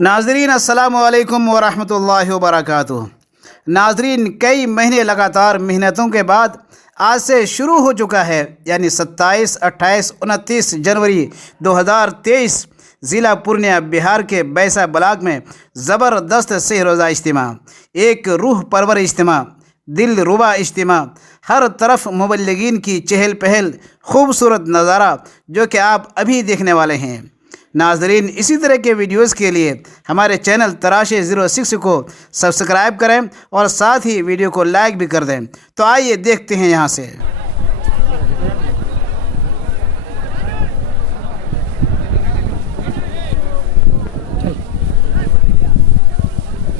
नाजरीन अस्सलामु अलैकुम वरहमतुल्लाहि वबरकातुहू। नाजरीन, कई महीने लगातार मेहनतों के बाद आज से शुरू हो चुका है, यानी 27, 28, 29 जनवरी 2023 ज़िला पूर्णिया बिहार के बैसा ब्लॉक में ज़बरदस्त से रोज़ा इज्तिमा, एक रूह परवर इज्तिमा, दिल रुबा इज्तिमा, हर तरफ मुबल्लिगीन की चहल पहल, खूबसूरत नज़ारा जो कि आप अभी देखने वाले हैं। नाजरीन, इसी तरह के वीडियोस के लिए हमारे चैनल तराशे 06 को सब्सक्राइब करें और साथ ही वीडियो को लाइक भी कर दें। तो आइए देखते हैं यहाँ से।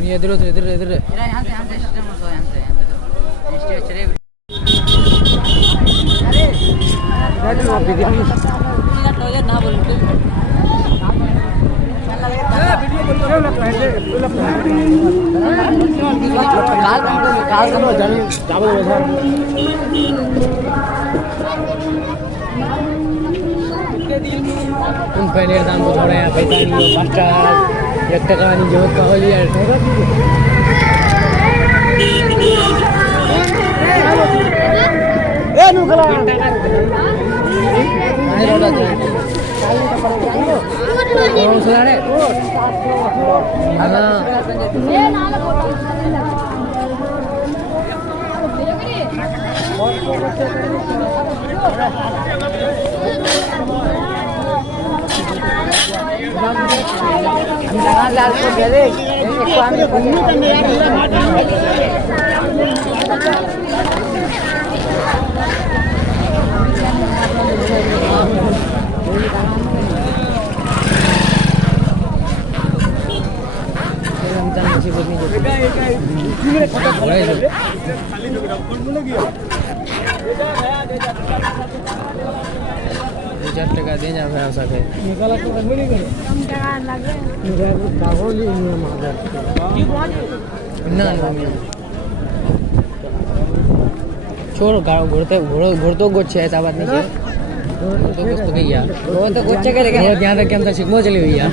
इधर इधर इधर इधर यहाँ से सिस्टम हो यहाँ से स्टेज चले अरे ना बोलो तुम पहले दाम को थोड़ा यहाँ पैसा नहीं हो पास्ता एक टका नहीं जरूरत का हो लिया टका दे जा भाई सके निकाला तो मिल गई कम टका लग रहा है कागोली ना छोड़ घोड़ते घोड़तो गोच्छे ऐसा बात नहीं है तो कुछ तो गया वो तो गोच्छे के लेके ध्यान रख के अंदर सिकमो चली हुई है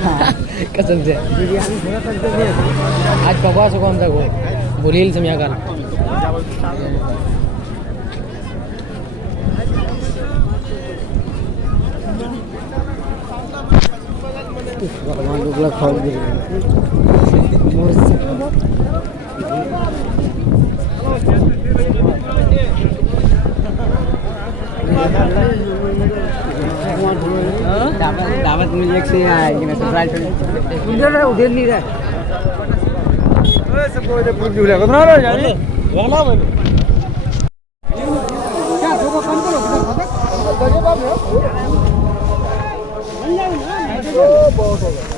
कसम से आज पकवा सको हम तक बोलील समया का भगवान लोग खाओ गिर दावत में एक से आएगी मैं सरप्राइज उधर उधर नहीं रहा सबको इधर पूछ लिया बना रहा यानी वाला बने क्या देखो काम करो गजब आप हो बहुत हो गया